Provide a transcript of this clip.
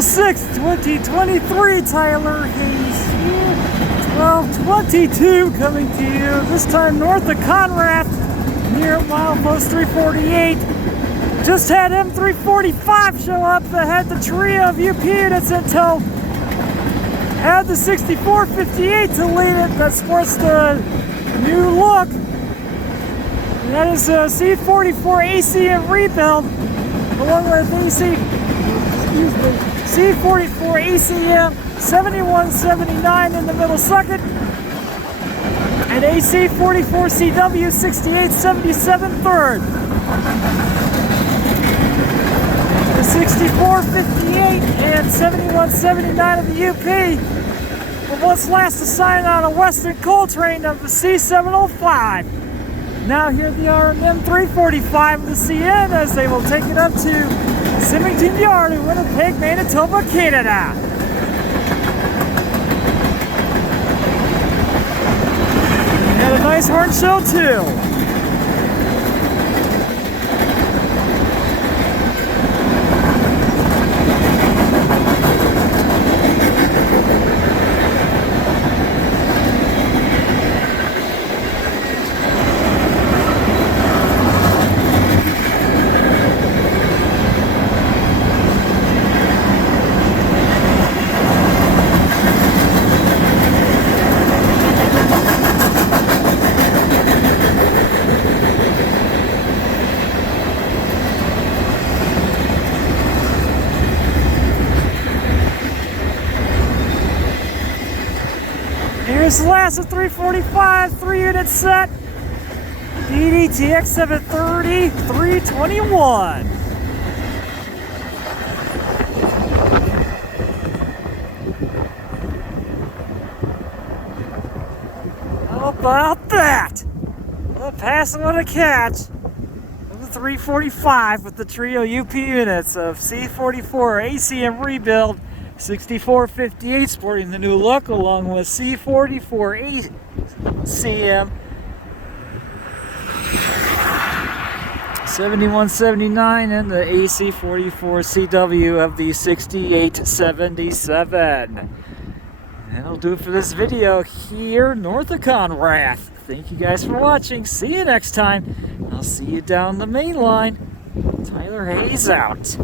April 6th, 2023, Tyler Hayes here. 12:22 coming to you, this time north of Conrath, near milepost 348. Just had M345 show up that had the trio of UP units in tow. Had the 6458 to lead it that sports the new look. And that is a C44 ACM rebuild, along with C44 ACM 7179 in the middle second, and AC44 CW 6877 third. The 6458 and 7179 of the UP were once last assigned on a Western coal train of the C705. Now here they are in M345 of the CN as they will take it up to Symington Yard in Winnipeg, Manitoba, Canada. And a nice horn show too. Here's the last of 345, 3-unit set. DDTX 730, 321. How about that? A passing on a catch of the 345 with the trio UP units of C44 ACM rebuild, 6458 sporting the new look, along with C44 ACM 7179 and the AC44 CW of the 6877. And that'll do it for this video here north of Conrath. Thank you guys for watching. See you next time. I'll see you down the main line. Tyler Hayes out.